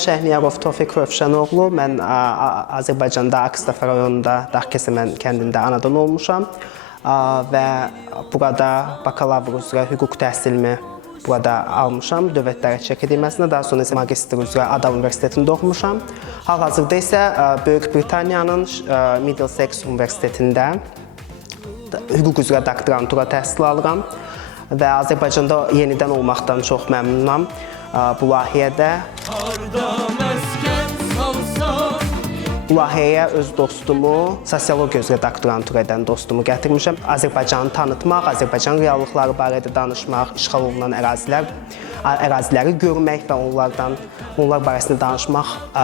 Şəhniyarov Tofiq Rövşənoğlu. Mən Azərbaycanda Akstafa rayonunda Dağkəsəmən kəndində anadan olmuşam və burada bakalavr üzrə hüquq təhsilimi burada almışam Dövlət Dərəcə Akademiyasında, daha sonra isə magistr üzrə Ada Universitetində oxumuşam. Hal-hazırda isə Böyük Britaniyanın Middlesex Universitetində hüquq üzrə doktorantura təhsil alıram və Azərbaycanda yenidən olmaqdan çox məmnunam. Bu layihəyə öz dostumu, sosiologiya üzrə doktorantura edən dostumu gətirmişəm. Azərbaycanı tanıtmaq, Azərbaycan reallıqları barədə danışmaq, işğal olunan əraziləri görmək və onlar barəsində danışmaq,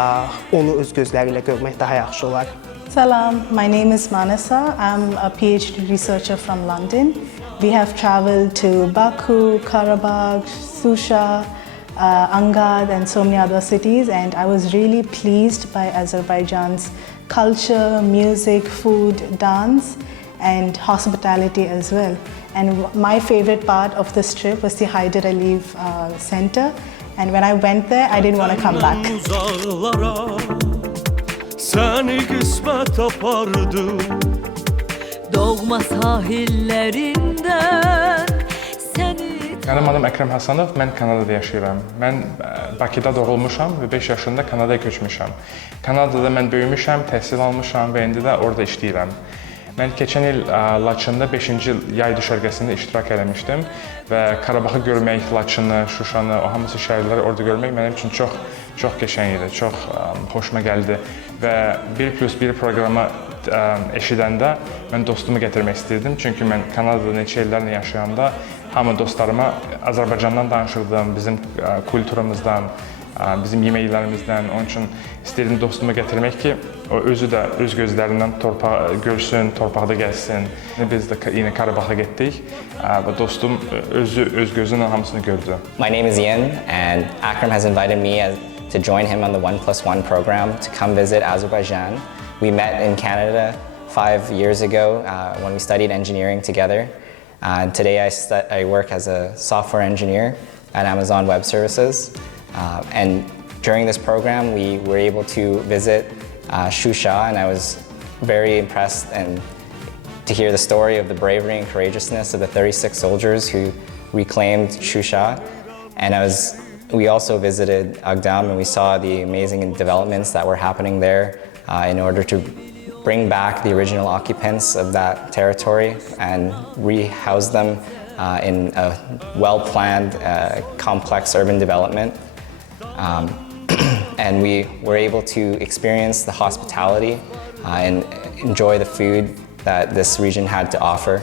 onu öz gözləri ilə görmək daha yaxşı olar. Salam, my name is Manasa. I'm a PhD researcher from London. We have traveled to Baku, Karabakh, Shusha, Angad and so many other cities, and I was really pleased by Azerbaijan's culture, music, food, dance and hospitality as well. And my favorite part of this trip was the Haydar Aliyev Center, and when I went there I didn't want to come back. Doğma sahillerinden Mənim adım Əkrəm Həsənov, mən Kanadada yaşayıram. Mən Bakıda doğulmuşam və 5 yaşında Kanadaya köçmüşəm. Kanadada mən böyümüşəm, təhsil almışam və indi də orada işləyirəm. Mən keçən il Laçında 5-ci yay düşərgəsində iştirak eləmişdim və Qarabaxı görmək, Laçını, Şuşanı, o hamısı şəhərləri orada görmək mənim üçün çox qəşəng idi, çox xoşuma gəldi və 1+1 proqramı eşidəndə mən dostumu gətirmək istirdim. Çünki mən Kanadada neçə illərlə yaşayanda hamı dostlarıma Azərbaycandan danışırdım, bizim kulturumuzdan, bizim yeməklərimizdən. Onun üçün istəyirdim dostumu gətirmək ki, o özü də öz gözlərindən görsün, torpaqda gəlsin. Biz də yine Qarabaxa getdik və dostum öz gözündən hamısını gördü. My name is Ian and Akram has invited me to join him on the 1+1 program to come visit Azerbaijan. We met in Canada 5 years ago when we studied engineering together. Today I work as a software engineer at Amazon Web Services. And during this program, we were able to visit Shusha, and I was very impressed to hear the story of the bravery and courageousness of the 36 soldiers who reclaimed Shusha. And we also visited Agdam, and we saw the amazing developments that were happening there in order to bring back the original occupants of that territory and rehouse them in a well-planned, complex urban development. And we were able to experience the hospitality and enjoy the food that this region had to offer.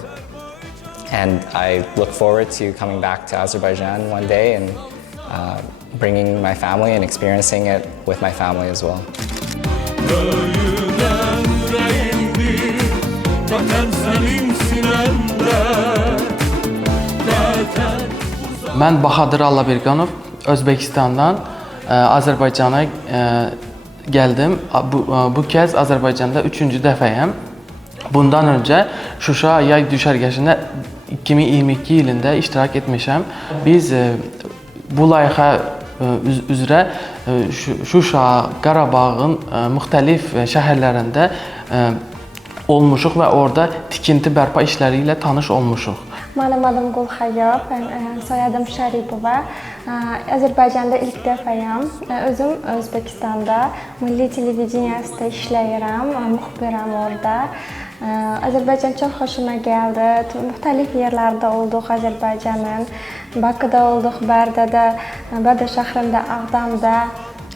And I look forward to coming back to Azerbaijan one day and bringing my family and experiencing it with my family as well. Mən Bahadır Allahberqanov, Özbəkistandan Azərbaycana gəldim. Bu kəz Azərbaycanda 3-cü dəfəyəm. Bundan öncə Şuşa yay düşərgəsində 2022 ilində iştirak etmişəm. Biz bu layihə üzrə Şuşa, Qarabağın müxtəlif şəhərlərində olmuşuq və orada tikinti bərpa işləri ilə tanış olmuşuq. Mənim adım Gül Xayyab, soyadım Şəripova. Azərbaycanda ilk dəfəyəm. Özüm Özbəkistanda Milli Televideniyasında işləyirəm, müxbirəm orada. Azərbaycan çox xoşuma gəldi. Müxtəlif yerlərdə olduq Azərbaycanın. Bakıda olduq, Bərdədə, Bərdə şəhərində, Ağdamda,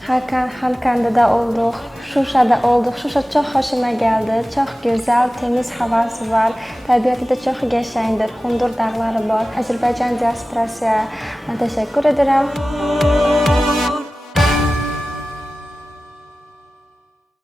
Xankənddə olduq, Şuşada olduq. Şuşa çox xoşuma gəldi. Çox gözəl, təmiz havası var. Təbiəti də çox qəşəngdir. Hundur dağları var. Azərbaycan diasporasına təşəkkür edirəm.